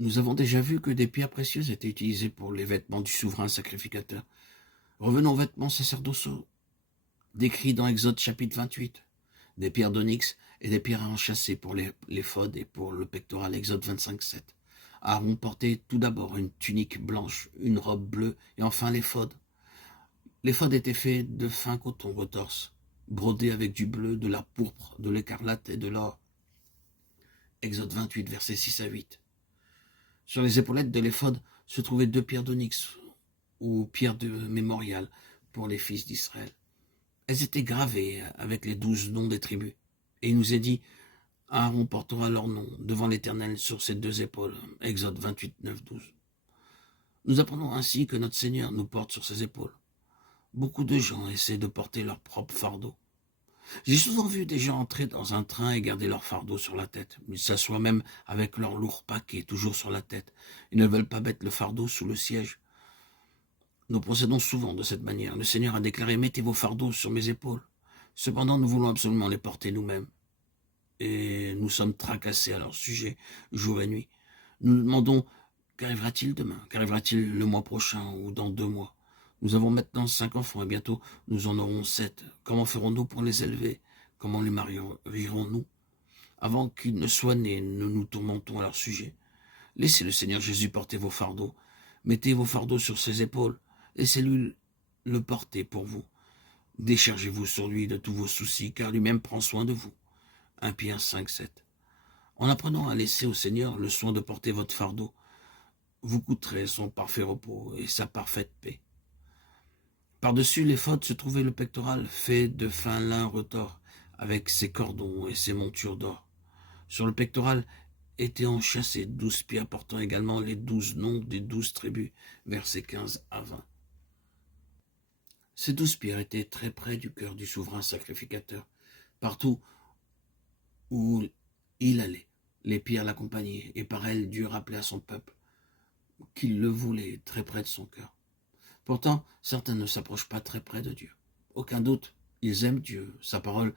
Nous avons déjà vu que des pierres précieuses étaient utilisées pour les vêtements du souverain sacrificateur. Revenons aux vêtements sacerdotaux, décrits dans Exode chapitre 28. Des pierres d'onyx et des pierres à enchâsser pour l'éphod et pour le pectoral, Exode 25:7. Aaron portait tout d'abord une tunique blanche, une robe bleue et enfin l'éphod. L'éphod était fait de fin coton retorse, brodé avec du bleu, de la pourpre, de l'écarlate et de l'or. Exode 28, versets 6 à 8. Sur les épaulettes de l'éphod se trouvaient 2 pierres d'onyx, ou pierres de mémorial pour les fils d'Israël. Elles étaient gravées avec les 12 noms des tribus. Et il nous est dit, Aaron portera leur nom devant l'Éternel sur ses 2 épaules. Exode 28, 9, 12. Nous apprenons ainsi que notre Seigneur nous porte sur ses épaules. Beaucoup de gens essaient de porter leur propre fardeau. J'ai souvent vu des gens entrer dans un train et garder leur fardeau sur la tête. Ils s'assoient même avec leur lourd paquet toujours sur la tête. Ils ne veulent pas mettre le fardeau sous le siège. Nous procédons souvent de cette manière. Le Seigneur a déclaré « Mettez vos fardeaux sur mes épaules ». Cependant, nous voulons absolument les porter nous-mêmes. Et nous sommes tracassés à leur sujet, jour et nuit. Nous nous demandons « Qu'arrivera-t-il demain? Qu'arrivera-t-il le mois prochain ou dans 2 mois ?» Nous avons maintenant 5 enfants et bientôt nous en aurons 7. Comment ferons-nous pour les élever? Comment les marierons-nous? Avant qu'ils ne soient nés, nous nous tourmentons à leur sujet. Laissez le Seigneur Jésus porter vos fardeaux. Mettez vos fardeaux sur ses épaules. Laissez-lui le porter pour vous. Déchargez-vous sur lui de tous vos soucis, car lui-même prend soin de vous. 1 Pierre 5, 7. En apprenant à laisser au Seigneur le soin de porter votre fardeau, vous goûterez son parfait repos et sa parfaite paix. Par-dessus l'éphod se trouvait le pectoral fait de fin lin retors, avec ses cordons et ses montures d'or. Sur le pectoral étaient enchâssées 12 pierres portant également les 12 noms des 12 tribus, versets 15 à 20. Ces 12 pierres étaient très près du cœur du souverain sacrificateur. Partout où il allait, les pierres l'accompagnaient, et par elles Dieu rappelait à son peuple qu'il le voulait très près de son cœur. Pourtant, certains ne s'approchent pas très près de Dieu. Aucun doute, ils aiment Dieu, sa parole,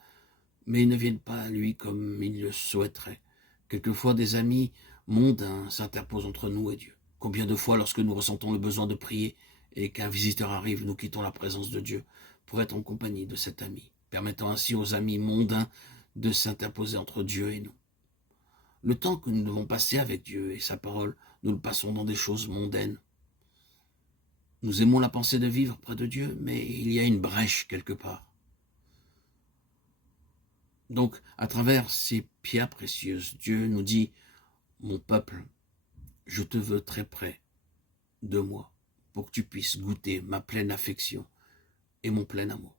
mais ils ne viennent pas à lui comme ils le souhaiteraient. Quelquefois, des amis mondains s'interposent entre nous et Dieu. Combien de fois, lorsque nous ressentons le besoin de prier et qu'un visiteur arrive, nous quittons la présence de Dieu pour être en compagnie de cet ami, permettant ainsi aux amis mondains de s'interposer entre Dieu et nous. Le temps que nous devons passer avec Dieu et sa parole, nous le passons dans des choses mondaines. Nous aimons la pensée de vivre près de Dieu, mais il y a une brèche quelque part. Donc, à travers ces pierres précieuses, Dieu nous dit « Mon peuple, je te veux très près de moi, pour que tu puisses goûter ma pleine affection et mon plein amour. »